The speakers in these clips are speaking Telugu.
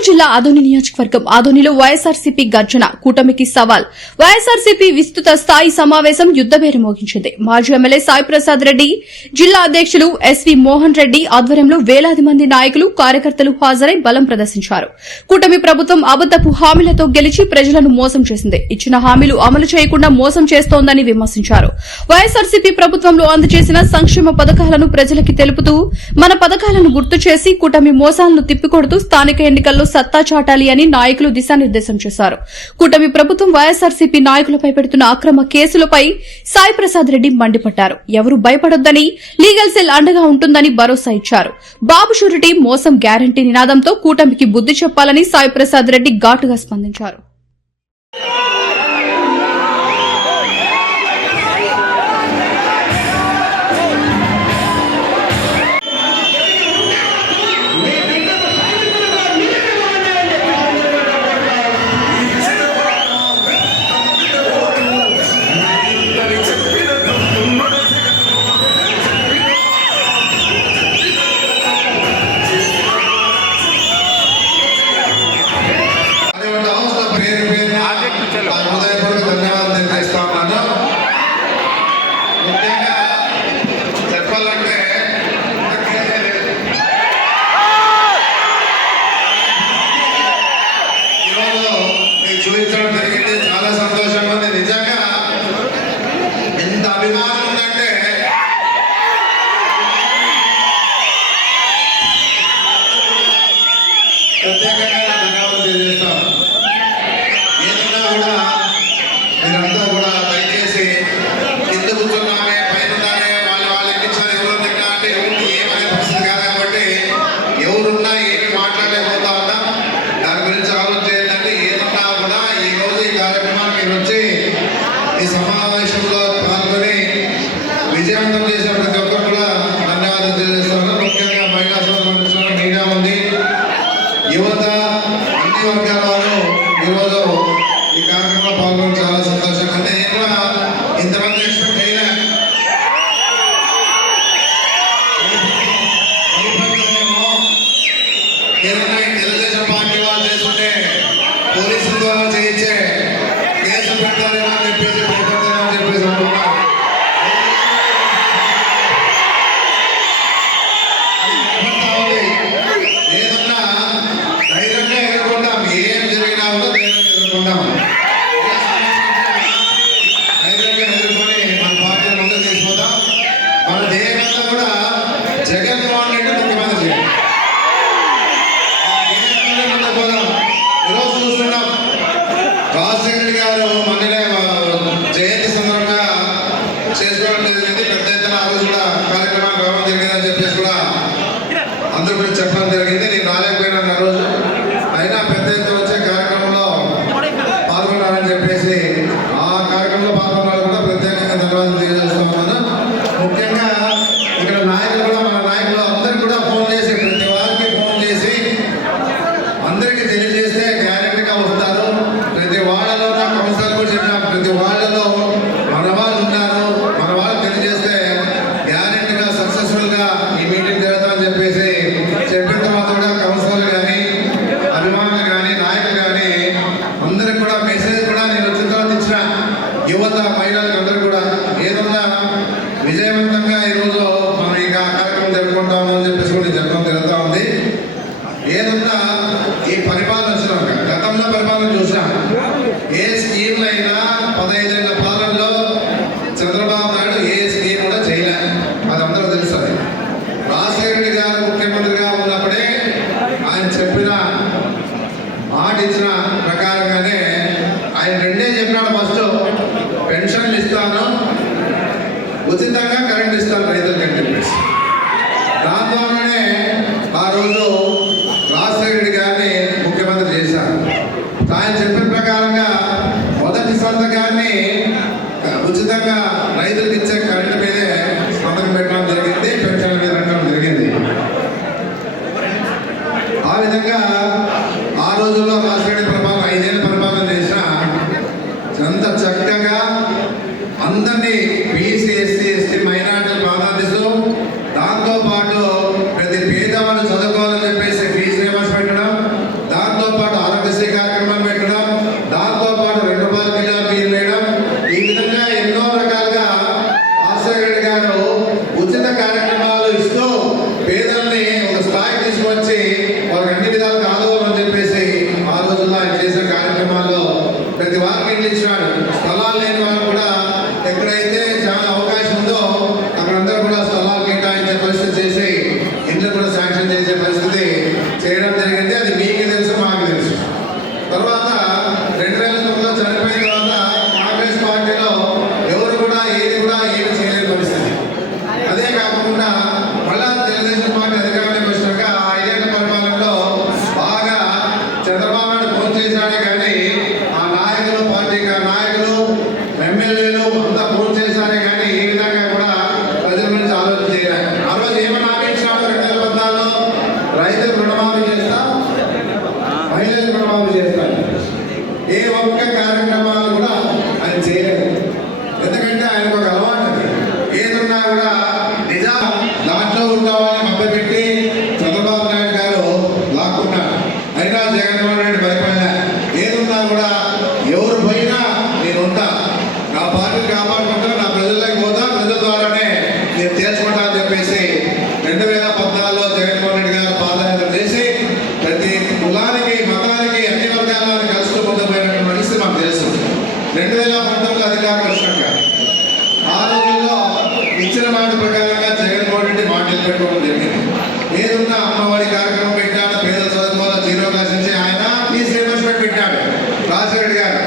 Kurnool జిల్లా ఆదోని నియోజకవర్గం ఆదోనిలో వైఎస్సార్సీపీ గర్జన కూటమికి సవాల్. వైఎస్సార్సీపీ విస్తృత స్థాయి సమాపేశం యుద్దబేర మోగించింది. మాజీ ఎమ్మెల్యే సాయి ప్రసాద్ రెడ్డి జిల్లా అధ్యకులు ఎస్వీ మోహన్ రెడ్డి ఆధ్వర్యంలో వేలాది మంది నాయకులు కార్యకర్తలు హాజరై బలం ప్రదర్శించారు. కూటమి ప్రభుత్వం అబద్దపు హామీలతో గెలిచి ప్రజలను మోసం చేసింది. ఇచ్చిన హామీలు అమలు చేయకుండా మోసం చేస్తోందని విమర్శించారు. వైఎస్సార్సీపీ ప్రభుత్వంలో అందజేసిన సంక్షేమ పథకాలను ప్రజలకు తెలుపుతూ మన పథకాలను గుర్తు చేసి కూటమి మోసాలను తిప్పికొడుతూ స్థానిక ఎన్నికల్లో సత్తా చాటాలి అని నాయకులు దిశానిర్దేశం చేశారు. కూటమి ప్రభుత్వం వైఎస్సార్సీపీ నాయకులపై పెడుతున్న అక్రమ కేసులపై సాయి ప్రసాద్ రెడ్డి మండిపడ్డారు. ఎవరు భయపడొద్దని లీగల్ సెల్ అండగా ఉంటుందని భరోసా ఇచ్చారు. బాబు షూరిటీ మోసం గ్యారంటీ నినాదంతో కూటమికి బుద్ది చెప్పాలని సాయి ప్రసాద్ రెడ్డి ఘాటుగా స్పందించారు. Yeah. యువత ఉచితంగా కరెంట్ ఇస్తారు రైతులకి అని చెప్పేసి. దాని ద్వారానే ఆ రోజు ప్రజాకర్షణగా ఆ రోజుల్లో ఇచ్చిన మాట ప్రకారంగా జగన్మోహన్ రెడ్డి మాటలు నిలబెట్టుకోవడం జరిగింది. ఏదున్నా అమ్మఒడి కార్యక్రమం పెట్టాడు పేద చదువుకోవాలి జీరో క్లాస్ నుంచి ఆయన ఈ సిలబస్ పెట్టాడు రాజశేఖర్ గారు.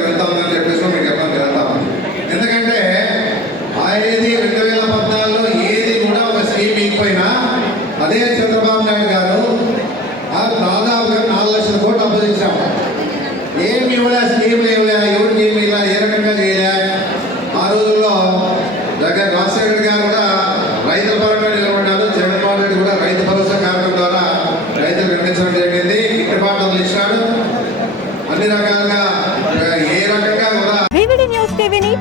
వెళ్తా ఉందని చెప్పి